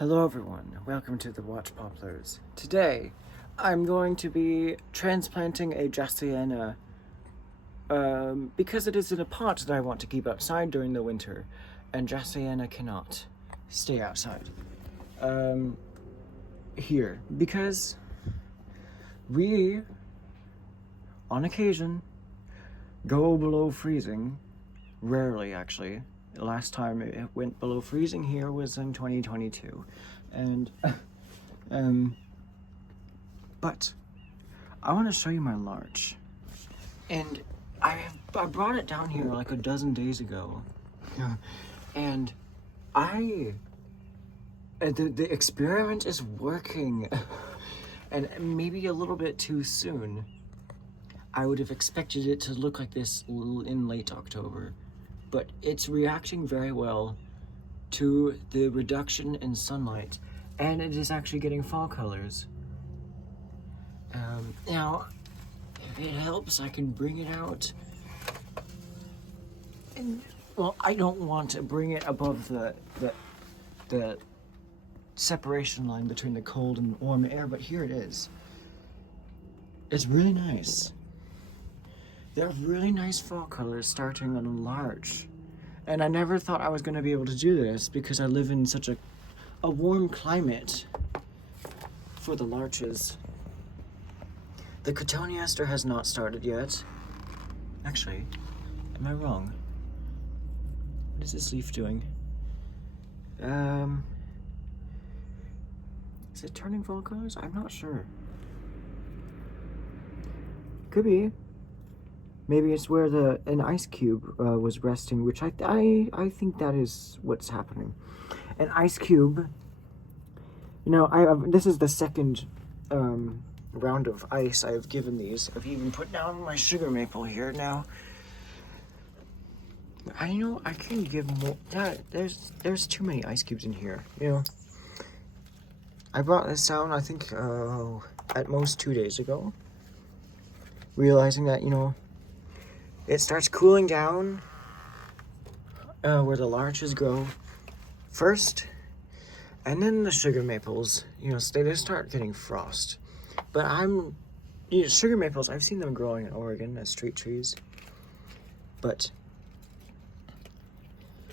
Hello everyone, welcome to the Watch Poplars. Today, I'm going to be transplanting a dracaena because it is in a pot that I want to keep outside during the winter, and dracaena cannot stay outside. Here, because we, on occasion, go below freezing, rarely actually. The last time it went below freezing here was in 2022, and but I want to show you my larch, and I brought it down here like a dozen days ago, and the experiment is working, and maybe a little bit too soon. I would have expected it to look like this in late October. But it's reacting very well to the reduction in sunlight, and it is actually getting fall colors. Now, if it helps, I can bring it out. And, well, I don't want to bring it above the separation line between the cold and warm air, but here it is. It's really nice. There are really nice fall colors starting on a larch. And I never thought I was going to be able to do this because I live in such a warm climate for the larches. The cotoneaster has not started yet. Actually, am I wrong? What is this leaf doing? Is it turning fall colors? I'm not sure. Could be. Maybe it's where an ice cube was resting, which I think that is what's happening. An ice cube. You know, this is the second round of ice I've given these. I've even put down my sugar maple here now. I know I can give more. There's too many ice cubes in here. You know, I brought this down I think at most 2 days ago, realizing that it starts cooling down where the larches grow first, and then the sugar maples, they start getting frost. But sugar maples, I've seen them growing in Oregon as street trees, but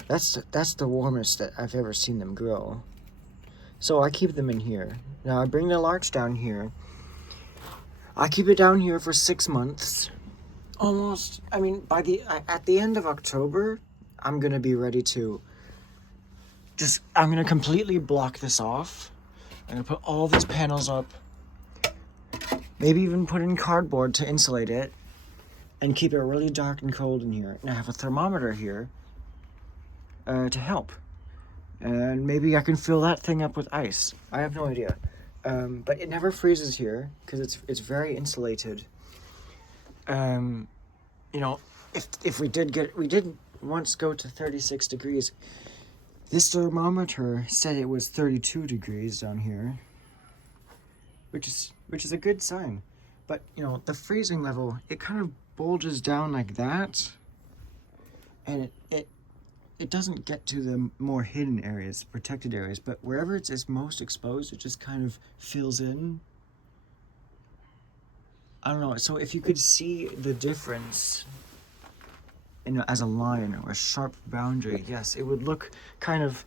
that's the warmest that I've ever seen them grow. So I keep them in here. Now I bring the larch down here. I keep it down here for 6 months. Almost. I mean, at the end of October, I'm gonna be ready to I'm gonna completely block this off. I'm gonna put all these panels up, maybe even put in cardboard to insulate it, and keep it really dark and cold in here. And I have a thermometer here to help, and maybe I can fill that thing up with ice. I have no idea, but it never freezes here because it's very insulated. If we did once go to 36 degrees. This thermometer said it was 32 degrees down here, which is a good sign. But the freezing level, it kind of bulges down like that, and it doesn't get to the more hidden areas, protected areas, but wherever it's most exposed, it just kind of fills in. I don't know, so if you could see the difference as a line or a sharp boundary, yes, it would look kind of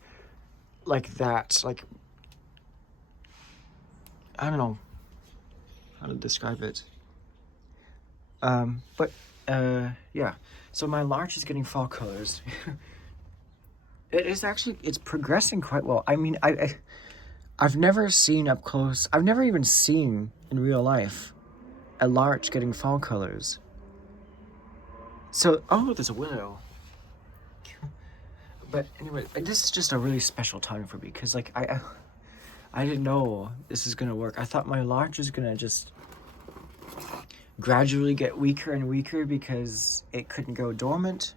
like that, like, I don't know how to describe it. Yeah, so my larch is getting fall colors. It's progressing quite well. I mean, I've never seen up close, I've never even seen in real life a larch getting fall colors. So, there's a willow. But anyway, this is just a really special time for me because, like, I didn't know this is gonna work. I thought my larch was gonna just gradually get weaker and weaker because it couldn't go dormant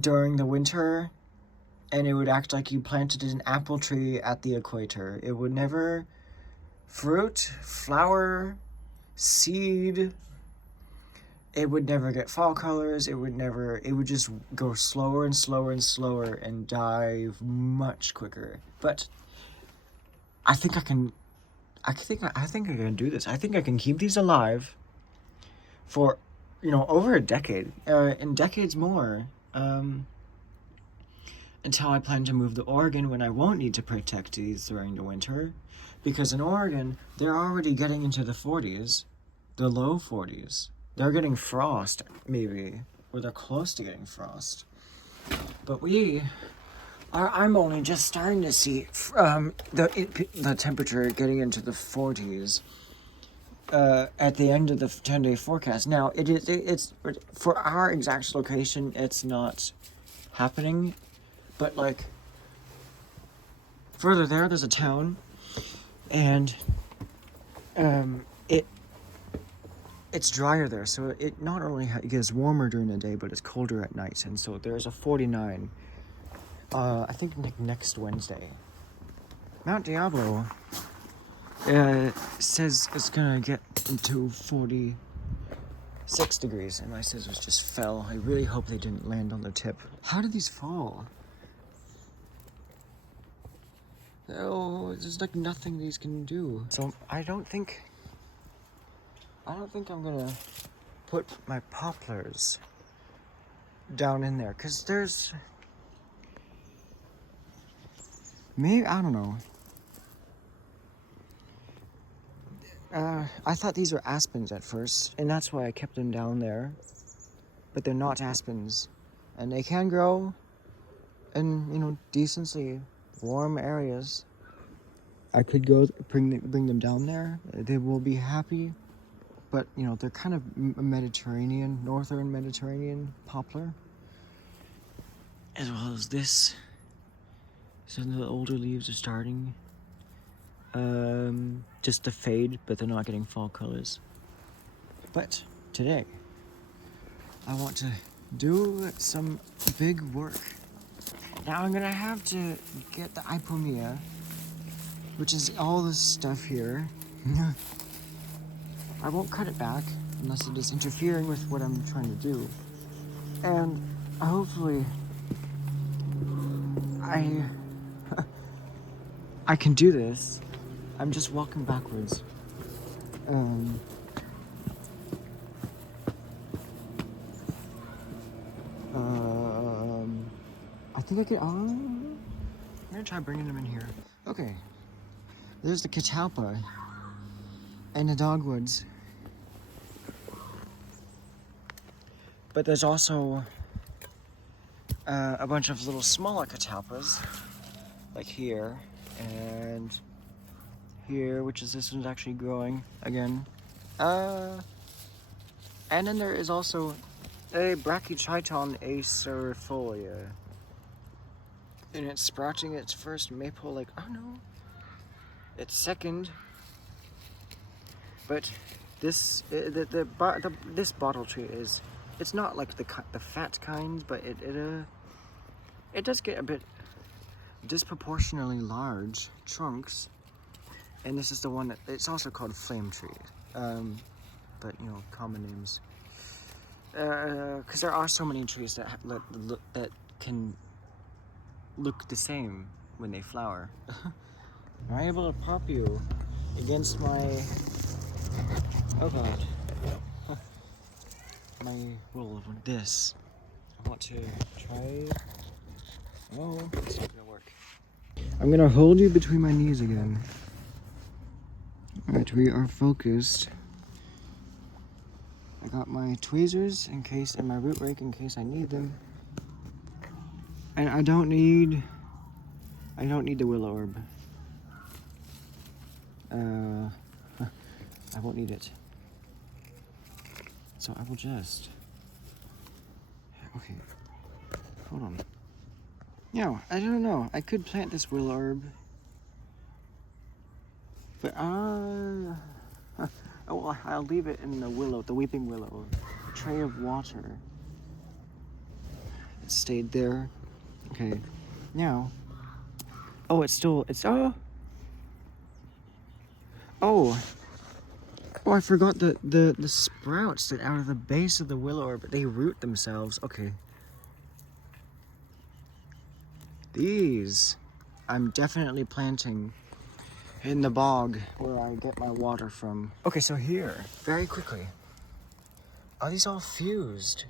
during the winter, and it would act like you planted an apple tree at the equator. It would never fruit, flower, seed. It would never get fall colors. It would just go slower and slower and slower and die much quicker. But I think I can do this. I think I can keep these alive for, over a decade, and decades more, until I plan to move to Oregon, when I won't need to protect these during the winter, because in Oregon, they're already getting into the 40s, the low 40s. They're getting frost, maybe, or they're close to getting frost. But I'm only just starting to see the temperature getting into the 40s at the end of the 10-day forecast. Now, it's for our exact location, it's not happening, but like further there's a town, and it's drier there, so it not only gets warmer during the day, but it's colder at night. And so there's a 49, I think next Wednesday. Mount Diablo says it's gonna get into 46 degrees, and my scissors just fell. I really hope they didn't land on the tip. How did these fall? Oh, there's like nothing these can do. So I don't think I'm gonna put my poplars down in there, because there's maybe, I don't know. I thought these were aspens at first, and that's why I kept them down there. But they're not aspens, and they can grow in decently warm areas. I could go bring them down there. They will be happy. But, they're kind of Mediterranean, northern Mediterranean poplar. As well as this. Some of the older leaves are starting just to fade, but they're not getting fall colors. But today, I want to do some big work. Now I'm gonna have to get the ipomea, which is all this stuff here. I won't cut it back unless it is interfering with what I'm trying to do. And hopefully I can do this. I'm just walking backwards. I think I can. I'm gonna try bringing them in here. Okay. There's the catalpa and the dogwoods. But there's also a bunch of little smaller catalpas, like here and here, which is this one's actually growing again. And then there is also a Brachychiton acerifolia, and it's sprouting its first maple. Like, oh no, it's second. But this this bottle tree is, it's not like the fat kind, but it does get a bit disproportionately large trunks. And this is the one that, it's also called flame tree, but common names. Because there are so many trees that that can look the same when they flower. Am I able to prop you against my? Oh God, my will of this. I want to try. Oh, it's not gonna work. I'm gonna hold you between my knees again. Alright, we are focused. I got my tweezers and my root rake in case I need them. And I don't need the willow herb. I won't need it. So I will just, okay, hold on. Yeah, I don't know. I could plant this willow herb. But oh, I'll leave it in the weeping willow, tray of water. It stayed there. Okay, now. Oh, oh, I forgot the sprouts that out of the base of the willow herb, they root themselves. Okay. These, I'm definitely planting in the bog where I get my water from. Okay, so here, very quickly, are these all fused?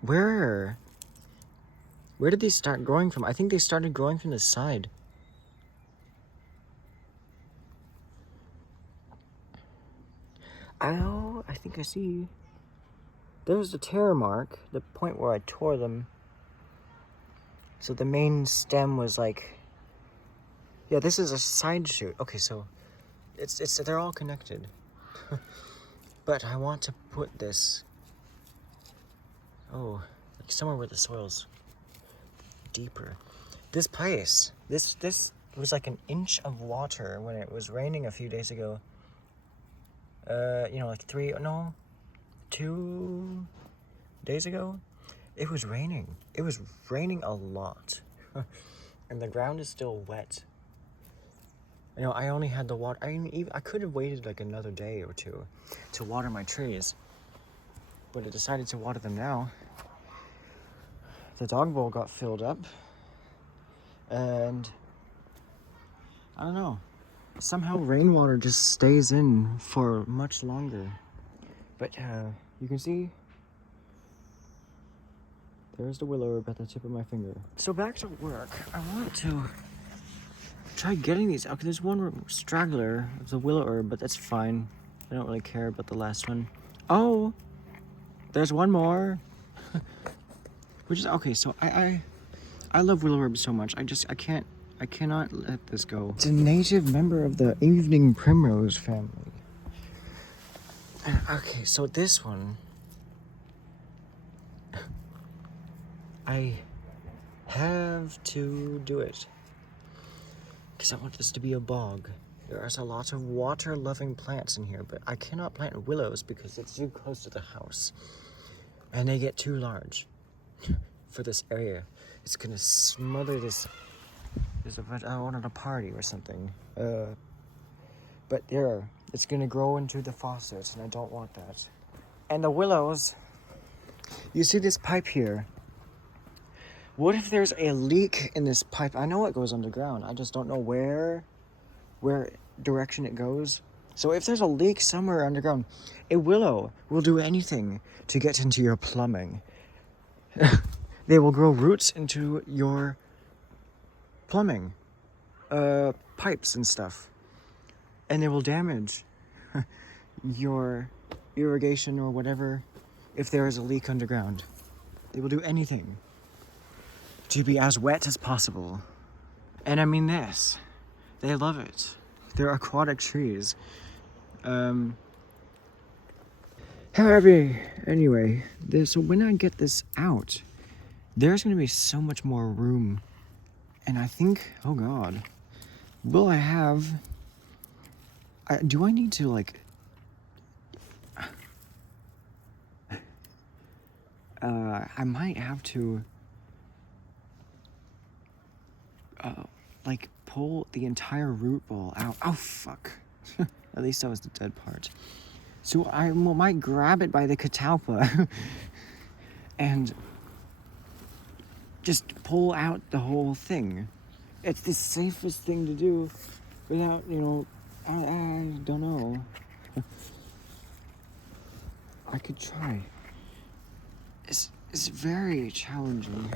Where did these start growing from? I think they started growing from the side. Oh, I think I see. There's the tear mark, the point where I tore them. So the main stem was like, yeah, this is a side shoot. Okay, so they're all connected. But I want to put this, like somewhere where the soil's deeper. This place, this was like an inch of water when it was raining a few days ago. Like 2 days ago. It was raining. It was raining a lot. And the ground is still wet. I only had the water. I could have waited like another day or two to water my trees. But I decided to water them now. The dog bowl got filled up. And I don't know. Somehow rainwater just stays in for much longer. But you can see there's the willow herb at the tip of my finger. So back to work. I want to try getting these out. There's one straggler of the willow herb, but that's fine. I don't really care about the last one. Oh, there's one more. Which is okay. So I love willow herb so much. I cannot let this go. It's a native member of the evening primrose family. Okay, so this one, I have to do it because I want this to be a bog. There's a lot of water-loving plants in here, but I cannot plant willows because it's too close to the house, and they get too large for this area. It's gonna smother this. I wanted a party or something. But it's gonna grow into the faucets, and I don't want that. And the willows, you see this pipe here. What if there's a leak in this pipe? I know it goes underground. I just don't know where direction it goes. So if there's a leak somewhere underground, a willow will do anything to get into your plumbing. They will grow roots into your plumbing, pipes and stuff. And they will damage your irrigation or whatever if there is a leak underground. They will do anything to be as wet as possible. And I mean this. They love it. They're aquatic trees. Anyway, so when I get this out, there's going to be so much more room. And I think, oh God, will I have... do I need to, like... I might have to... pull the entire root ball out. Oh, fuck. At least that was the dead part. So I might grab it by the catalpa and just pull out the whole thing. It's the safest thing to do without, I don't know. I could try. It's very challenging.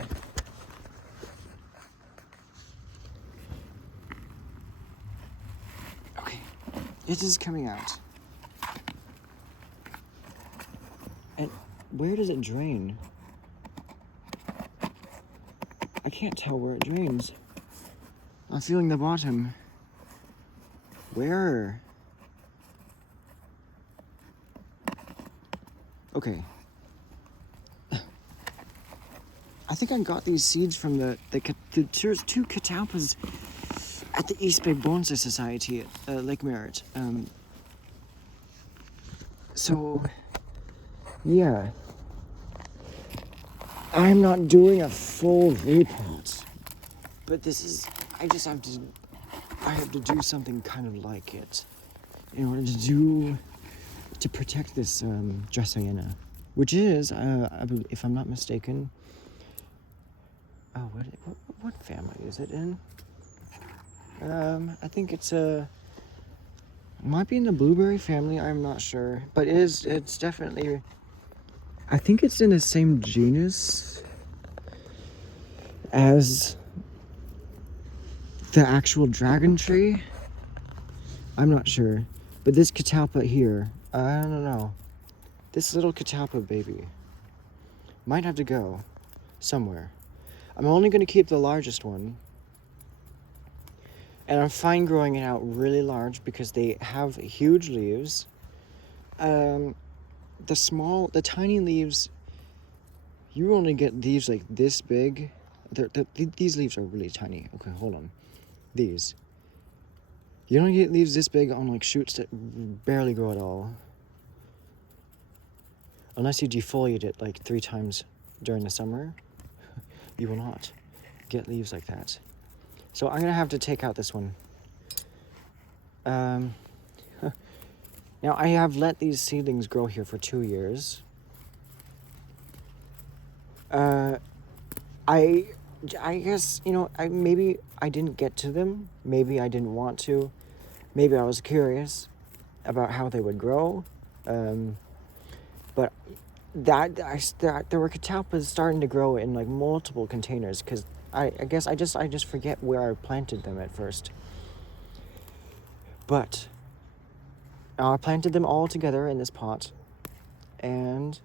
Okay, it is coming out. And where does it drain? I can't tell where it drains. I'm feeling the bottom. Where? Okay. I think I got these seeds from there's 2 catalpas at the East Bay Bonsai Society at Lake Merritt. So, yeah. I'm not doing a full repot, but I have to do something kind of like it in order to protect this dracaena, which is, if I'm not mistaken, Oh, what family is it in? I think it's might be in the blueberry family. I'm not sure, but it's definitely. I think it's in the same genus as the actual dragon tree. I'm not sure, but this catalpa here, I don't know. This little catalpa baby might have to go somewhere. I'm only going to keep the largest one. And I'm fine growing it out really large because they have huge leaves. The tiny leaves, you only get leaves like this big. These leaves are really tiny. Okay, hold on. These. You don't get leaves this big on like shoots that barely grow at all. Unless you defoliate it like 3 times during the summer, you will not get leaves like that. So I'm gonna have to take out this one. Now I have let these seedlings grow here for 2 years. I guess, maybe I didn't get to them. Maybe I didn't want to. Maybe I was curious about how they would grow. But there were catalpas starting to grow in like multiple containers because I guess I just forget where I planted them at first. But I planted them all together in this pot and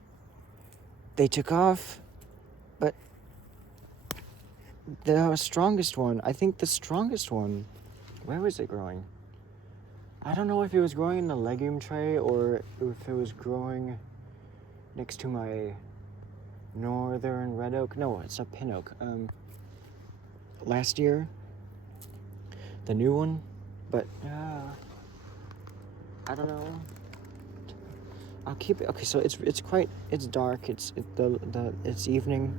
they took off. But the strongest one, where was it growing? I don't know if it was growing in the legume tray or if it was growing next to my northern red oak. No, it's a pin oak. Last year, the new one, but I don't know. I'll keep it. Okay, so it's dark. It's evening,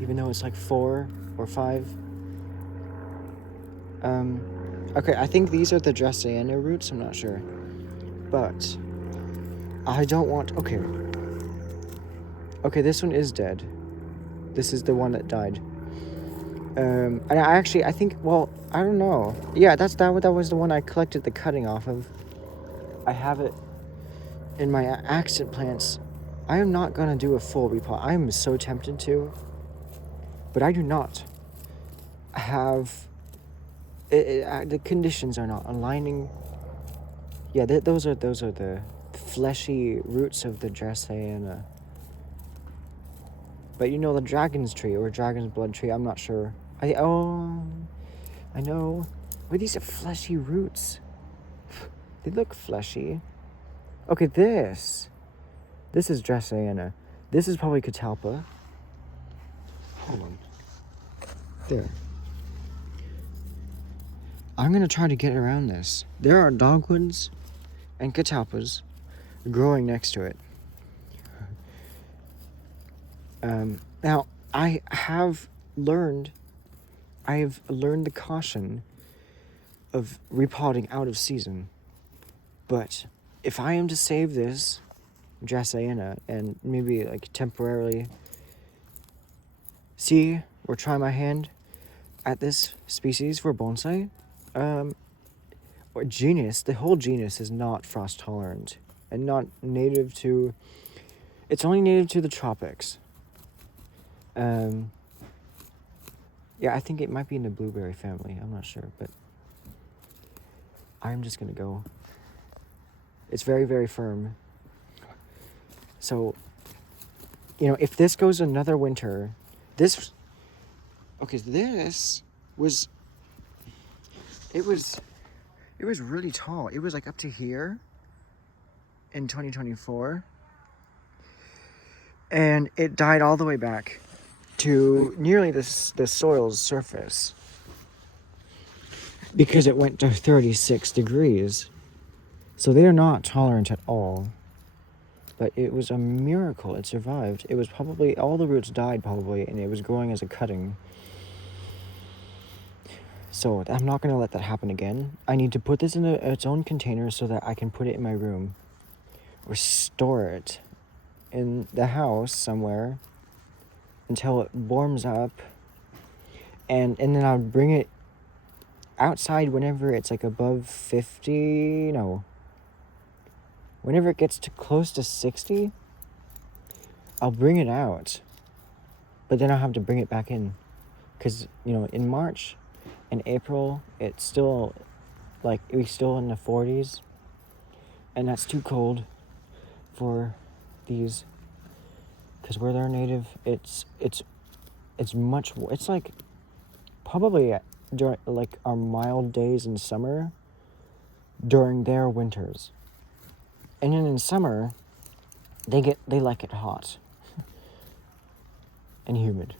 even though it's like 4 or 5. Okay, I think these are the dracaena roots. I'm not sure, but I don't want. Okay, this one is dead. This is the one that died. And I think. Well, I don't know. Yeah, that was the one I collected the cutting off of. I have it in my accent plants. I am not gonna do a full repot. I am so tempted to, but I do not have. The conditions are not aligning. Yeah, those are the fleshy roots of the dracaena. But the dragon's tree or dragon's blood tree, I'm not sure. I know. But these are fleshy roots. They look fleshy. Okay, this is dracaena. This is probably catalpa. Hold on. There. I'm gonna try to get around this. There are dogwoods and catalpas growing next to it. Now I have learned the caution of repotting out of season. But if I am to save this dracaena and maybe like temporarily see or try my hand at this species for bonsai, or genus, the whole genus is not frost tolerant and not native to. It's only native to the tropics. Yeah, I think it might be in the blueberry family. I'm not sure, but I'm just gonna go. It's very, very firm. So, if this goes another winter, this was. It was really tall. It was like up to here in 2024. And it died all the way back to nearly the soil's surface because it went to 36 degrees. So they are not tolerant at all. But it was a miracle. It survived. It was probably, all the roots died probably, and it was growing as a cutting. So I'm not going to let that happen again. I need to put this in its own container so that I can put it in my room or store it in the house somewhere until it warms up and then I would bring it outside whenever it's like above 50. No, whenever it gets to close to 60, I'll bring it out, but then I'll have to bring it back in, because in March and April it's still like we're still in the 40s, and that's too cold for these, because where they're native, it's much, it's like probably during like our mild days in summer during their winters, and then in summer they like it hot and humid,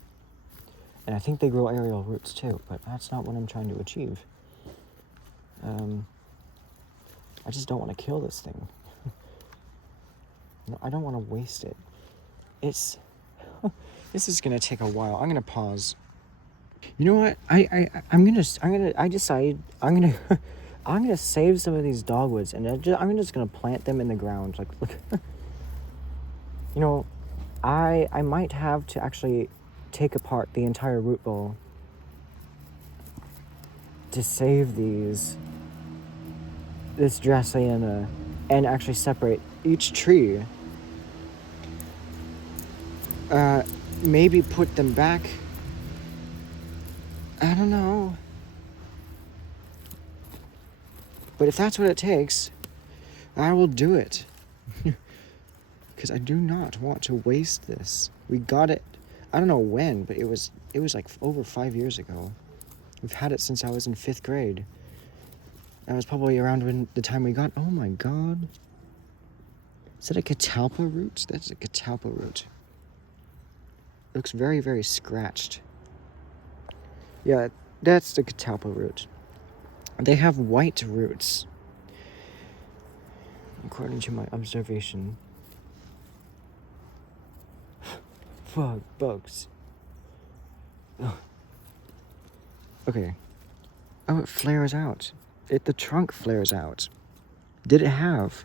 and I think they grow aerial roots too, but that's not what I'm trying to achieve. I just don't want to kill this thing. I don't want to waste it. This is gonna take a while. I'm gonna pause. You know what? I decided I'm gonna save some of these dogwoods, and I'm just gonna plant them in the ground. Like, look. I might have to actually take apart the entire root ball to save this dracaena, and actually separate each tree. Maybe put them back. I don't know. But if that's what it takes, I will do it. Because I do not want to waste this. We got it, I don't know when, but it was like over 5 years ago. We've had it since I was in 5th grade. That was probably around when the time we got, oh my god. Is that a catalpa root? That's a catalpa root. It looks very, very scratched. Yeah, that's the catalpa root. They have white roots, according to my observation. Fuck, bugs. Ugh. Okay. Oh, it flares out. The trunk flares out. Did it have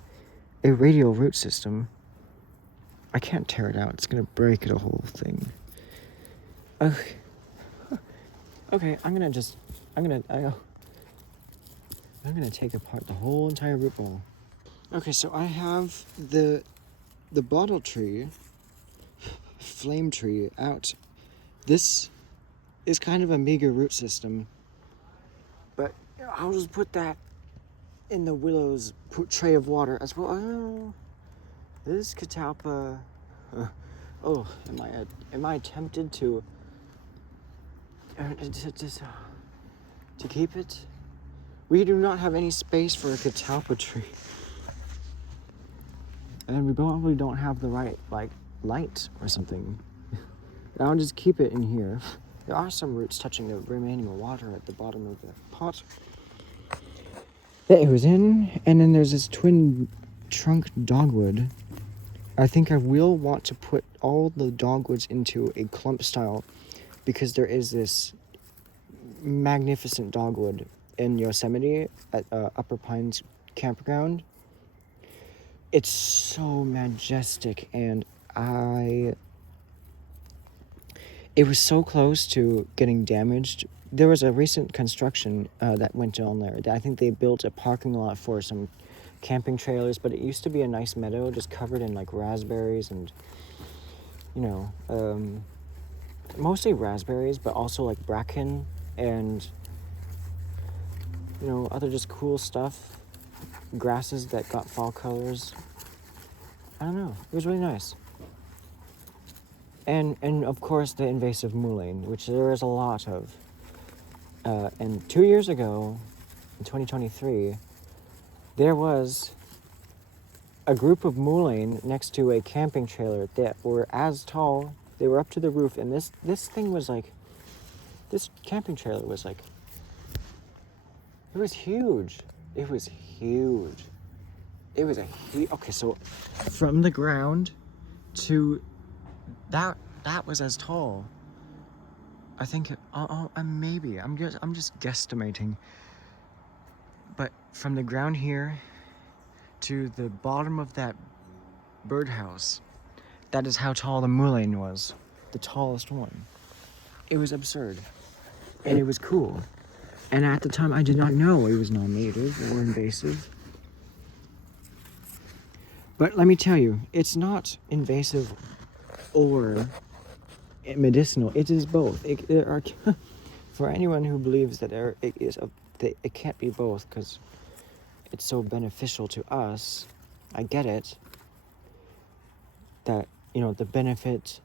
a radial root system? I can't tear it out. It's gonna break the whole thing. Okay. Okay, I'm gonna take apart the whole entire root ball. Okay, so I have the bottle tree, flame tree out. This is kind of a meager root system, but I'll just put that in the willow's tray of water as well. Oh, this catalpa. Am I tempted to keep it? We do not have any space for a catalpa tree, and we probably don't have the right light or something. I'll just keep it in here. There are some roots touching the remaining water at the bottom of the pot that it was in, and then there's this twin trunk dogwood. I think I will want to put all the dogwoods into a clump style, because there is this magnificent dogwood in Yosemite at Upper Pines Campground. It's so majestic, and it was so close to getting damaged. There was a recent construction that went on there. I think they built a parking lot for some camping trailers, but it used to be a nice meadow just covered in like raspberries and mostly raspberries, but also like bracken and other just cool stuff, grasses that got fall colors. I don't know, it was really nice. And of course the invasive mullein, which there is a lot of. And 2 years ago, in 2023, there was a group of mullein next to a camping trailer that were as tall. They were up to the roof, and this thing was like, this camping trailer was like, it was huge. It was huge. It was okay, so from the ground to that was as tall. I think maybe I'm just guesstimating, but from the ground here to the bottom of that birdhouse, that is how tall the mullein was, the tallest one. It was absurd. and it was cool. And at the time, I did not know it was non-native or invasive. But let me tell you, it's not invasive or medicinal. It is both. There are, for anyone who believes that it can't be both because it's so beneficial to us, I get it. That, the benefit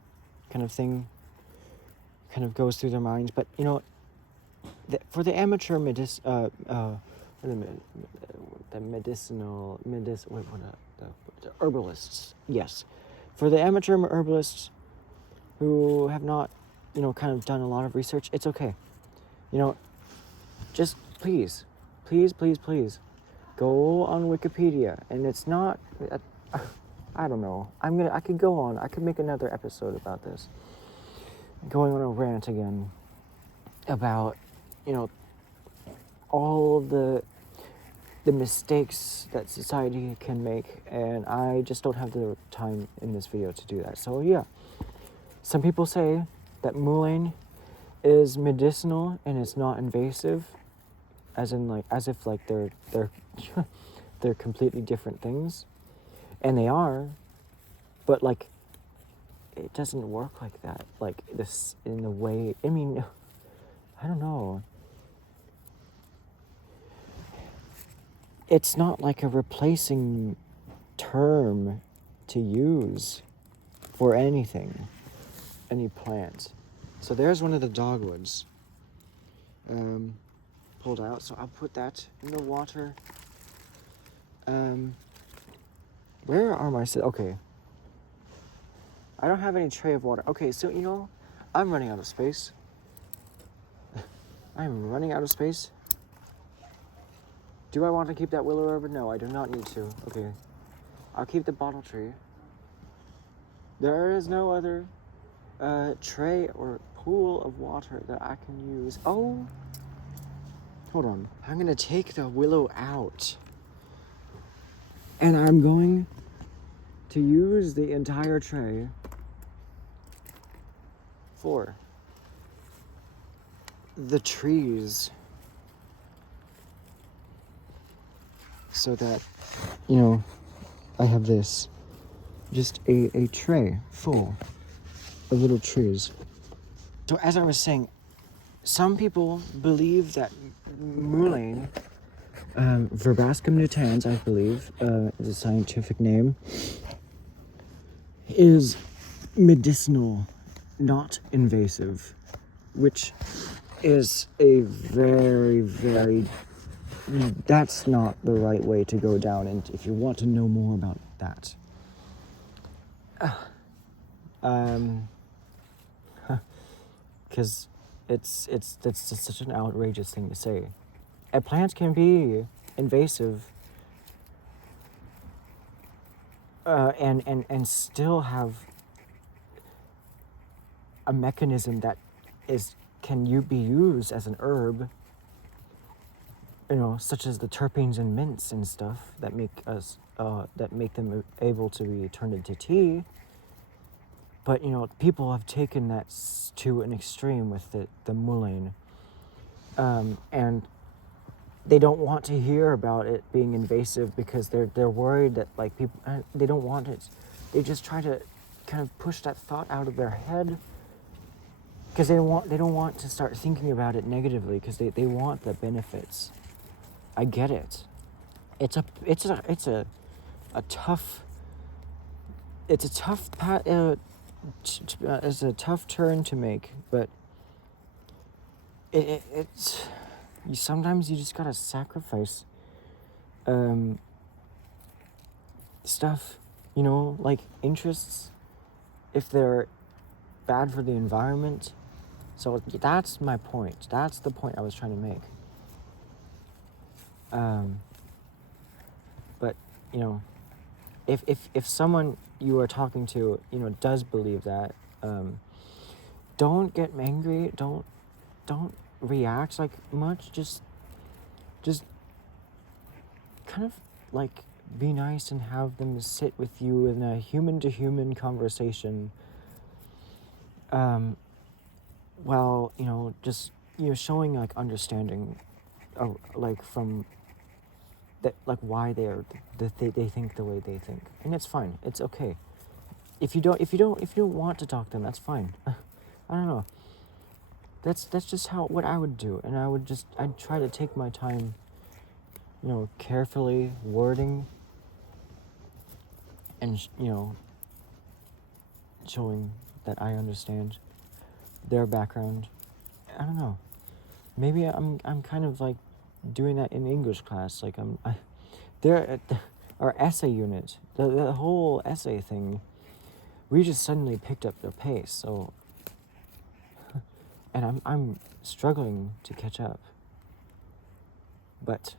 kind of thing kind of goes through their minds. But, for the amateur the herbalists, yes. For the amateur herbalists who have not, kind of done a lot of research, it's okay. Just please, go on Wikipedia. And it's not, I don't know. I could go on. I could make another episode about this. Going on a rant again about, all the mistakes that society can make, and I just don't have the time in this video to do that. So yeah, some people say that mullein is medicinal and it's not invasive, as if they're they're completely different things, and they are, but it doesn't work like that. This in the way. I mean, I don't know. It's not like a replacing term to use for anything, any plant. So there's one of the dogwoods pulled out. So I'll put that in the water. Where are my... Okay. I don't have any tray of water. Okay, so, I'm running out of space. I'm running out of space. Do I want to keep that willow herb? No, I do not need to. Okay. I'll keep the bottle tree. There is no other tray or pool of water that I can use. Oh! Hold on. I'm going to take the willow out. And I'm going to use the entire tray for the trees. So that, I have this, just a tray full of little trees. So as I was saying, some people believe that mullein, Verbascum nutans, I believe, is a scientific name, is medicinal, not invasive, which is a very, very... That's not the right way to go down, and if you want to know more about that, because that's just such an outrageous thing to say. Plants can be invasive, and still have a mechanism that can be used as an herb. Such as the terpenes and mints and stuff that make them able to be turned into tea. But, people have taken that to an extreme with the mullein. And they don't want to hear about it being invasive because they're worried that, people, they don't want it. They just try to kind of push that thought out of their head because they don't want to start thinking about it negatively because they want the benefits. I get it. It's a tough turn to make, but it's sometimes you just gotta sacrifice stuff, like interests, if they're bad for the environment. So that's my point. That's the point I was trying to make. But if someone you are talking to does believe that, don't get angry, don't react much, just kind of be nice and have them sit with you in a human to human conversation, while just showing like understanding, like from that, like why they think the way they think, and it's fine. It's okay. If you don't want to talk to them, that's fine. I don't know. That's just what I would do, and I'd try to take my time, carefully wording, and showing that I understand their background. I don't know. Maybe I'm kind of like doing that in English class. Like our essay unit, the whole essay thing. We just suddenly picked up the pace. So, and I'm struggling to catch up. But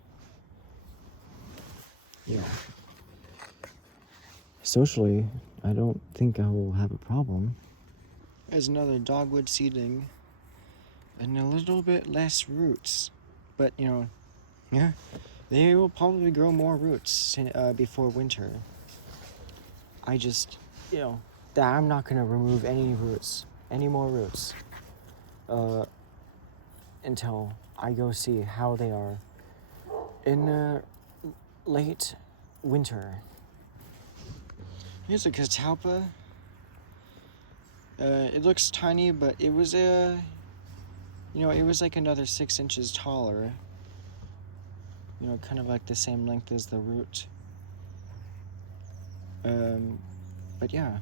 socially, I don't think I will have a problem. There's another dogwood seedling, and a little bit less roots, but they will probably grow more roots before winter. I just, that I'm not gonna remove any more roots, until I go see how they are in late winter. Here's a catalpa. It looks tiny, but it was it was like another 6 inches taller. Kind of like the same length as the root. But yeah.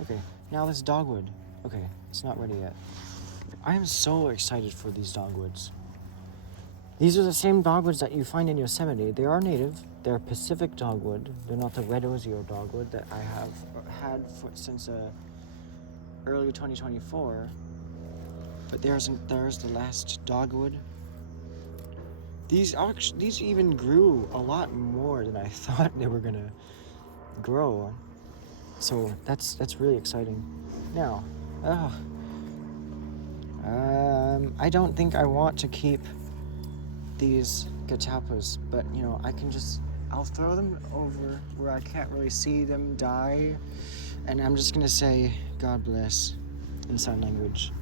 Okay, now this dogwood. Okay, it's not ready yet. I am so excited for these dogwoods. These are the same dogwoods that you find in Yosemite. They are native. They're Pacific dogwood. They're not the red osier dogwood that I have had since early 2024. But there's the last dogwood. These even grew a lot more than I thought they were gonna grow. So that's really exciting. Now, I don't think I want to keep these catalpas, but I'll throw them over where I can't really see them die, and I'm just gonna say God bless in sign language.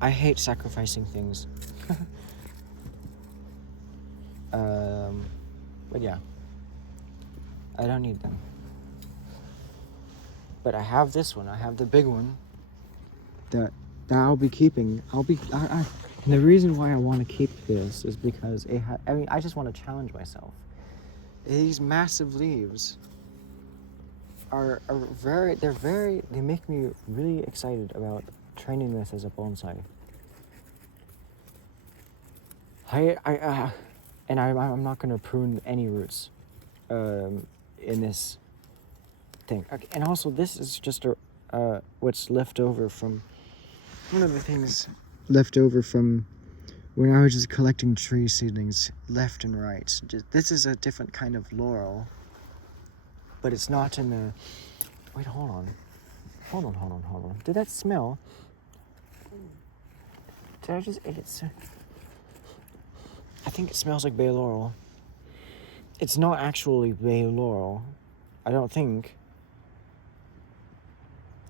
I hate sacrificing things. But yeah, I don't need them. But I have this one. I have the big one that I'll be keeping. The reason why I want to keep this is because I just want to challenge myself. These massive leaves they make me really excited about training this as a bonsai. I'm not going to prune any roots in this thing. Okay, and also, this is just what's left over from one of the things left over from when I was just collecting tree seedlings left and right. This is a different kind of laurel, but it's not in the... Wait, hold on. Did that smell? Did I just eat it? I think it smells like bay laurel. It's not actually bay laurel, I don't think.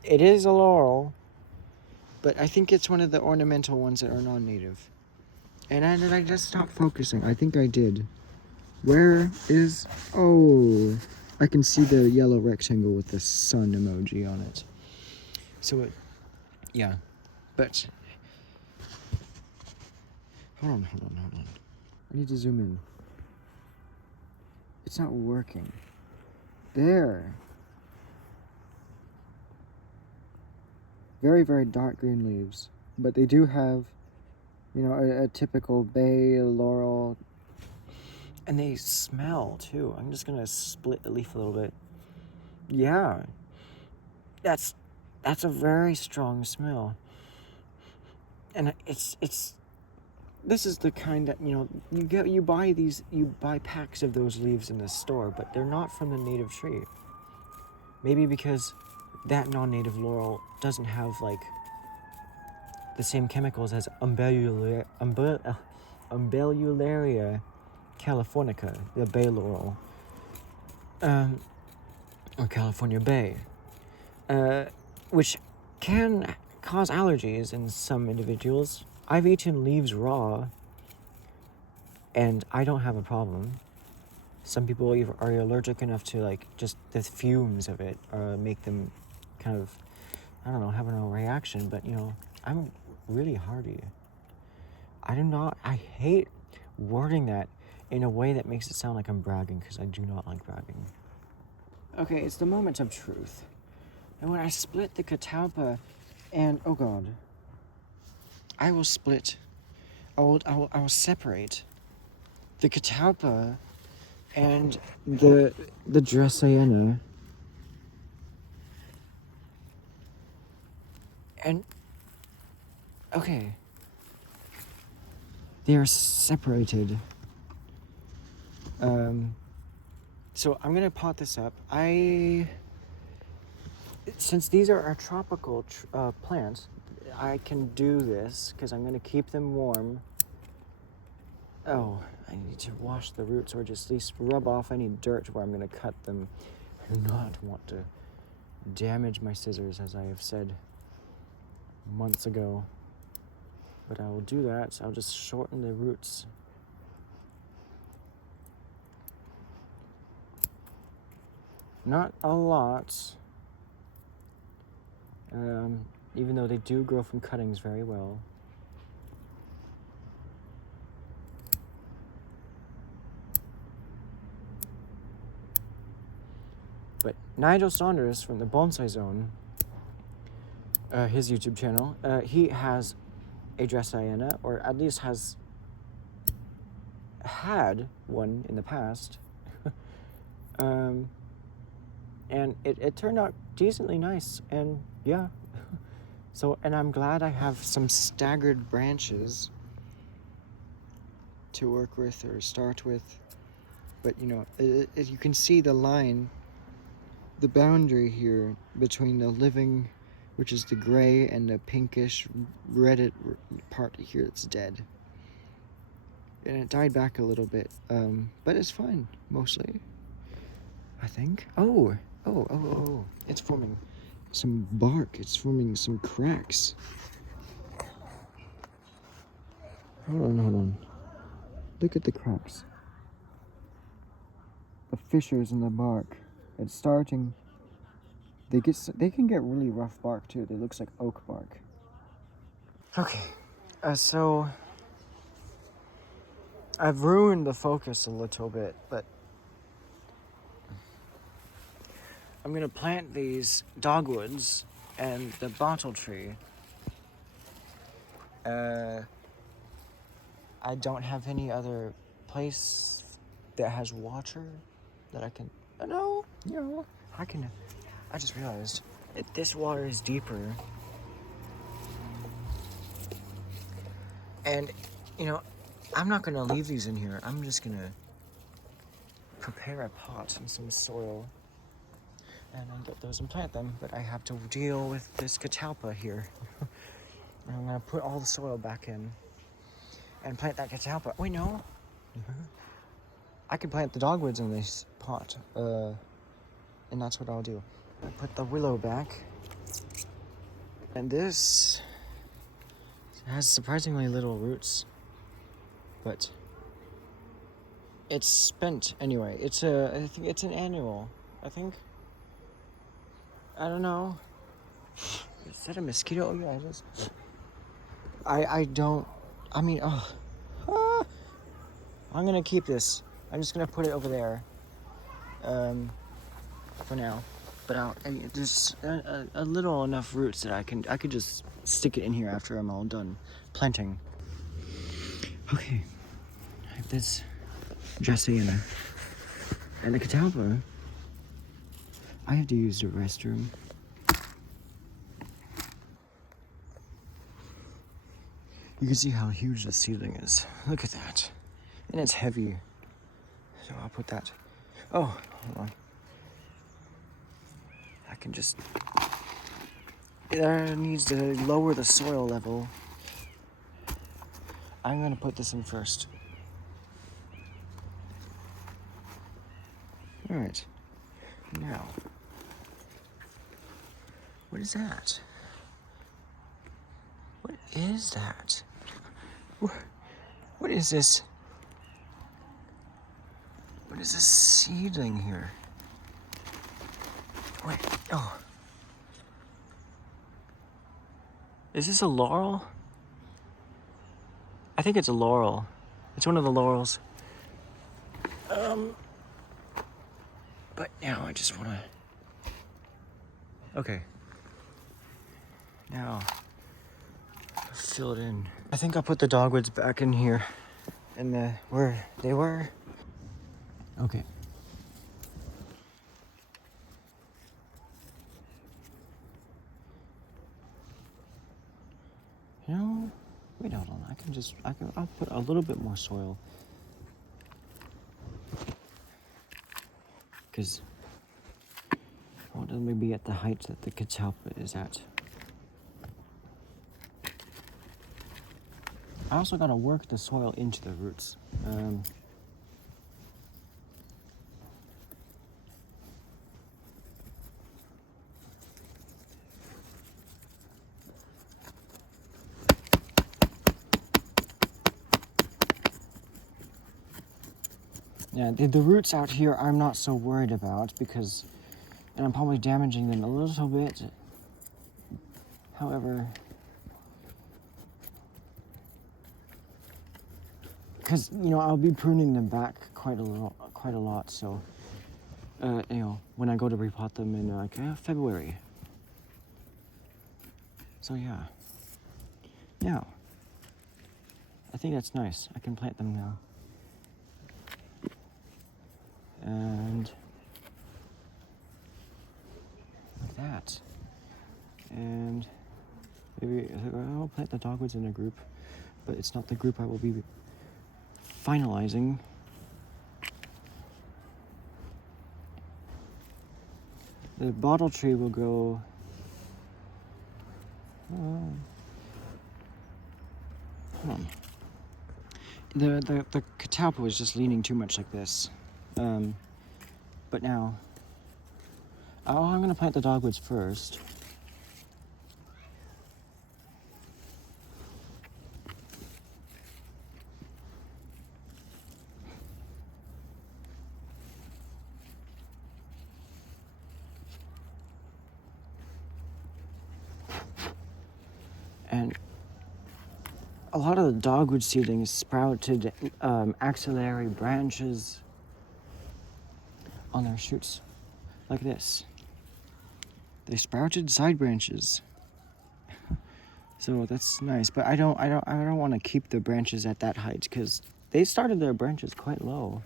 It is a laurel, but I think it's one of the ornamental ones that are non-native. And then I just stopped focusing. I think I did. Where is... Oh, I can see the yellow rectangle with the sun emoji on it. So, yeah. But... Hold on. I need to zoom in. It's not working. There. Very, very dark green leaves. But they do have, a typical bay laurel. And they smell, too. I'm just going to split the leaf a little bit. Yeah. That's a very strong smell. And this is the kind that, you buy packs of those leaves in the store, but they're not from the native tree. Maybe because that non-native laurel doesn't have, the same chemicals as Umbellularia californica, the bay laurel, or California bay, which can cause allergies in some individuals. I've eaten leaves raw, and I don't have a problem. Some people are allergic enough to, like, just the fumes of it make them kind of, I don't know, have a reaction. But, I'm really hardy. I hate wording that in a way that makes it sound like I'm bragging, because I do not like bragging. Okay, it's the moment of truth. And when I split the catalpa, and oh god, I will separate the catalpa and the dracaena, and okay, they are separated. So I'm gonna pot this up. Since these are our tropical plants, I can do this because I'm gonna keep them warm. Oh, I need to wash the roots, or just at least rub off any dirt where I'm gonna cut them. I do not want to damage my scissors, as I have said months ago. But I will do that. I'll just shorten the roots. Not a lot. Even though they do grow from cuttings very well. But Nigel Saunders from the Bonsai Zone, his YouTube channel, he has a dracaena, or at least has had one in the past. And it turned out decently nice, and yeah. So, and I'm glad I have some staggered branches to work with or start with. But you can see the line, the boundary here between the living, which is the gray, and the pinkish red part here that's dead. And it died back a little bit, but it's fine, mostly, I think. Oh, it's forming some bark. It's forming some cracks. Hold on. Look at the cracks. The fissures in the bark. It's starting. They can get really rough bark too. It looks like oak bark. Okay, so I've ruined the focus a little bit, but I'm gonna plant these dogwoods and the bottle tree. I don't have any other place that has water that I can. No, I can. I just realized this water is deeper, and I'm not gonna leave these in here. I'm just gonna prepare a pot and some soil, and then get those and plant them. But I have to deal with this catalpa here. I'm gonna put all the soil back in and plant that catalpa. Wait, no. I can plant the dogwoods in this pot, and that's what I'll do. I put the willow back, and this has surprisingly little roots, but it's spent anyway. I think it's an annual. I don't know. Is that a mosquito? Oh yeah, it is. I'm gonna keep this. I'm just gonna put it over there, for now. But there's a little enough roots that I could just stick it in here after I'm all done planting. Okay, I have this dracaena and the catalpa. I have to use the restroom. You can see how huge the seedling is. Look at that. And it's heavy. So I'll put that. Oh, hold on. I can just. It needs to lower the soil level. I'm gonna put this in first. Alright. Now. What is that? is that? What is this? What is this seedling here? Wait, oh. Is this a laurel? I think it's a laurel. It's one of the laurels. But now I just wanna... Okay. Now, fill it in. I think I'll put the dogwoods back in here. Where they were. Okay. You know, wait, hold on. I'll put a little bit more soil. Because I want them to be at the height that the catalpa is at. I also gotta work the soil into the roots. Yeah, the roots out here I'm not so worried about because, and I'm probably damaging them a little bit. However, because I'll be pruning them back quite a lot. So, when I go to repot them in February. So yeah. Now, I think that's nice. I can plant them now. And like that. And maybe I'll plant the dogwoods in a group, but it's not the group I will be finalizing. The bottle tree will go... hold on. The catalpa was just leaning too much like this. But now, I'm gonna plant the dogwoods first. And a lot of the dogwood seedlings sprouted axillary branches on their shoots, like this. They sprouted side branches, so that's nice. But I don't want to keep the branches at that height because they started their branches quite low.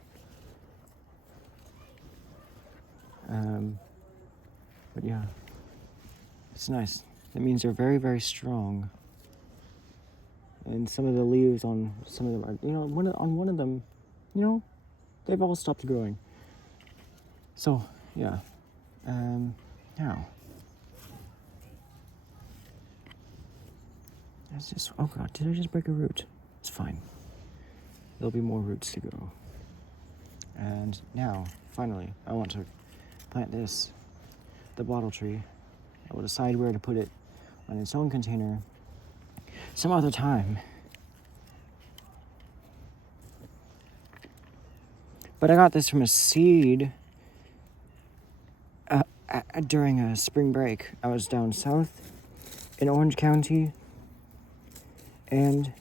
But yeah, it's nice. That means they're very, very strong. And some of the leaves on some of them are, on one of them, they've all stopped growing. So, yeah. Now. That's just, oh God, did I just break a root? It's fine. There'll be more roots to go. And now, finally, I want to plant this, the bottle tree. I will decide where to put it on its own container some other time. But I got this from a seed during a spring break. I was down south in Orange County, and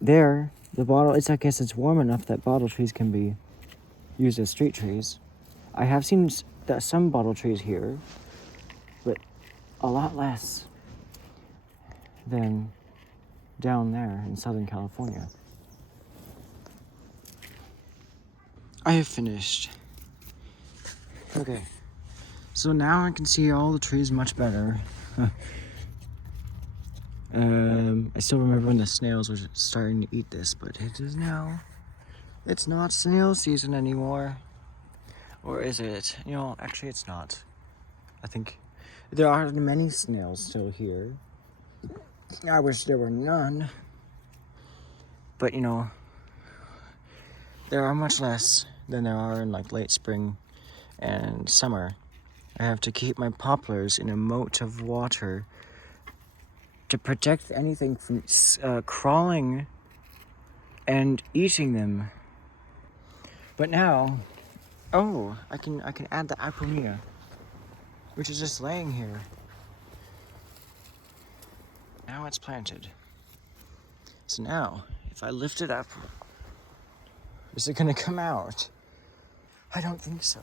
there, I guess it's warm enough that bottle trees can be used as street trees. I have seen some bottle trees here, but a lot less than down there in Southern California. I have finished. Okay, so now I can see all the trees much better. I still remember when the snails were starting to eat this, but it is now. It's not snail season anymore. Or is it? Actually it's not. I think there are many snails still here. I wish there were none. But there are much less than there are in late spring and summer. I have to keep my poplars in a moat of water to protect anything from crawling and eating them. But now, oh, I can add the Ipomea, which is just laying here. Now it's planted. So now, if I lift it up, is it gonna come out? I don't think so.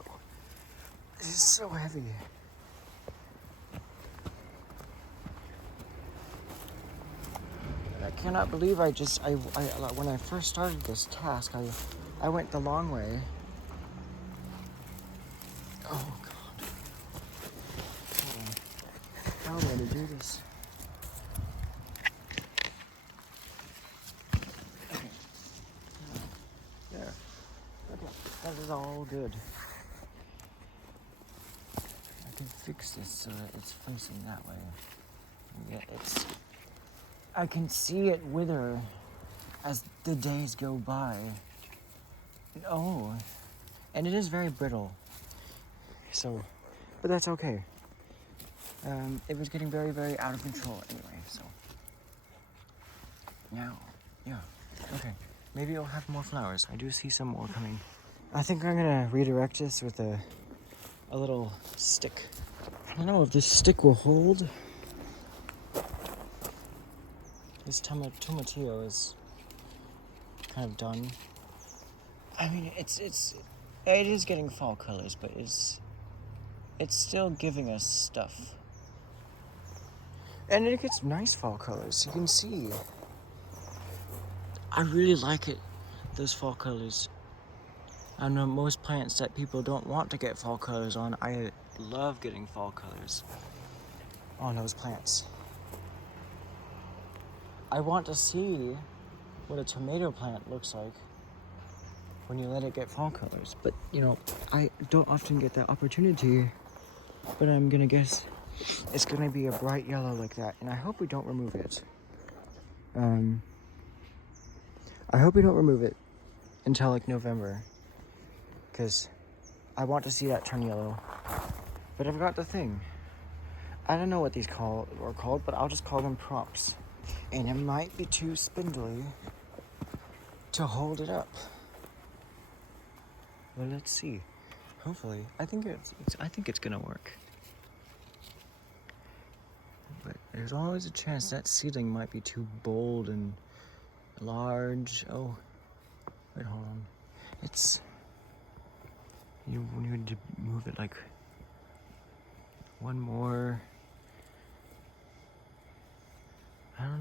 This is so heavy. I cannot believe I when I first started this task, I went the long way. Oh God. How am I gonna do this? Okay. There. Okay. That is all good. I can fix this so that it's facing that way. Yeah, I can see it wither as the days go by. Oh, and it is very brittle. So, but that's okay. It was getting very, very out of control anyway, so. Now, yeah, okay. Maybe I'll have more flowers. I do see some more coming. I think I'm gonna redirect this with a little stick. I don't know if this stick will hold. This tomatillo is kind of done. I mean, it is getting fall colors, but it's still giving us stuff. And it gets nice fall colors. You can see. I really like it, those fall colors. I know most plants that people don't want to get fall colors on. I love getting fall colors on those plants. I want to see what a tomato plant looks like when you let it get fall colors. But, you know, I don't often get that opportunity. But I'm gonna guess it's gonna be a bright yellow like that. And I hope we don't remove it. I hope we don't remove it until like November. Because I want to see that turn yellow. But I've got the thing. I don't know what these are called, but I'll just call them props. And it might be too spindly to hold it up. Well, let's see. Hopefully, I think it's gonna work. But there's always a chance that ceiling might be too bold and large. Oh, wait, hold on. You need to move it like one more. I don't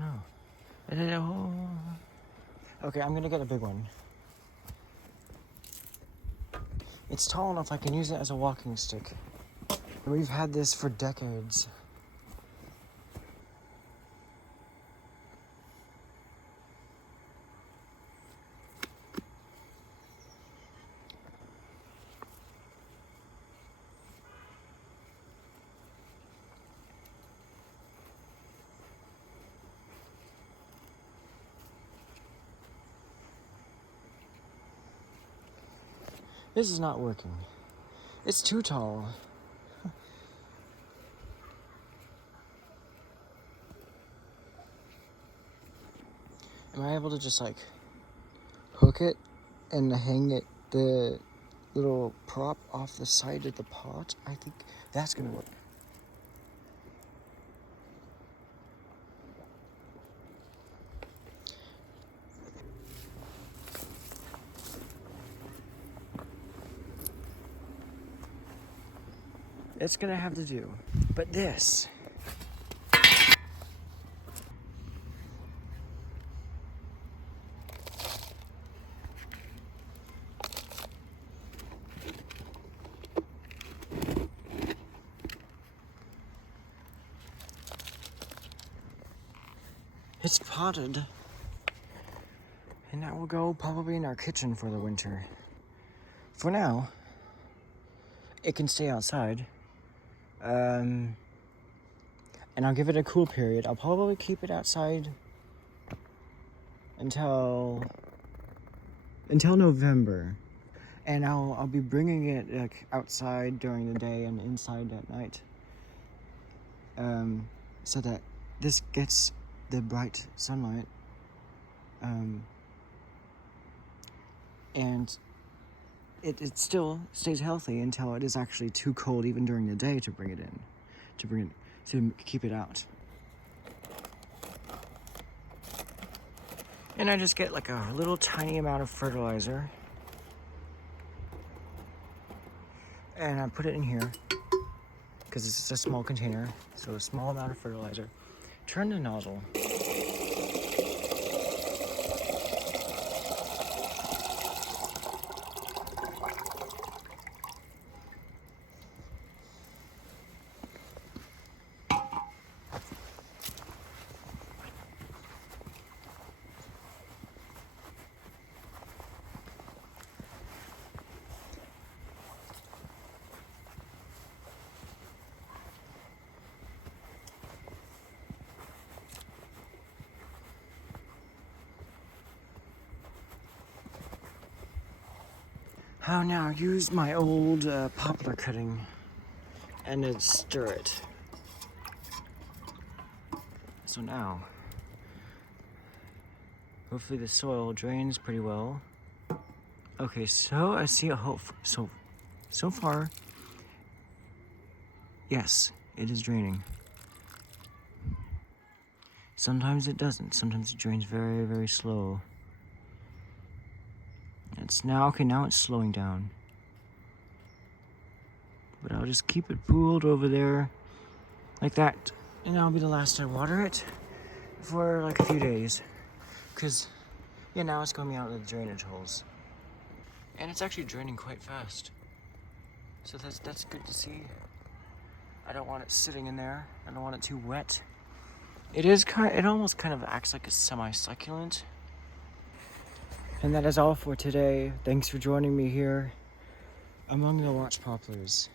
know. Okay, I'm gonna get a big one. It's tall enough I can use it as a walking stick. We've had this for decades. This is not working. It's too tall. Am I able to just like hook it and hang it, the little prop off the side of the pot? I think that's gonna work. It's gonna have to do. But this. It's potted. And that will go probably in our kitchen for the winter. For now, it can stay outside. And I'll give it a cool period. I'll probably keep it outside until November. And I'll be bringing it like outside during the day and inside at night. So that this gets the bright sunlight. And it still stays healthy until it is actually too cold even during the day to bring it in, to keep it out. And I just get like a little tiny amount of fertilizer, and I put it in here because it's a small container, so a small amount of fertilizer. Turn the nozzle. I'll now use my old poplar cutting and then stir it. So now, hopefully the soil drains pretty well. Okay, so I see a hope. So far, yes, it is draining. Sometimes it doesn't. Sometimes it drains very, very slow. It's now, okay, now it's slowing down. But I'll just keep it pooled over there like that. And that'll be the last I water it for like a few days. Because, yeah, now it's going out of the drainage holes. And it's actually draining quite fast. So that's good to see. I don't want it sitting in there. I don't want it too wet. It almost kind of acts like a semi-succulent. And that is all for today. Thanks for joining me here among the larch poplars.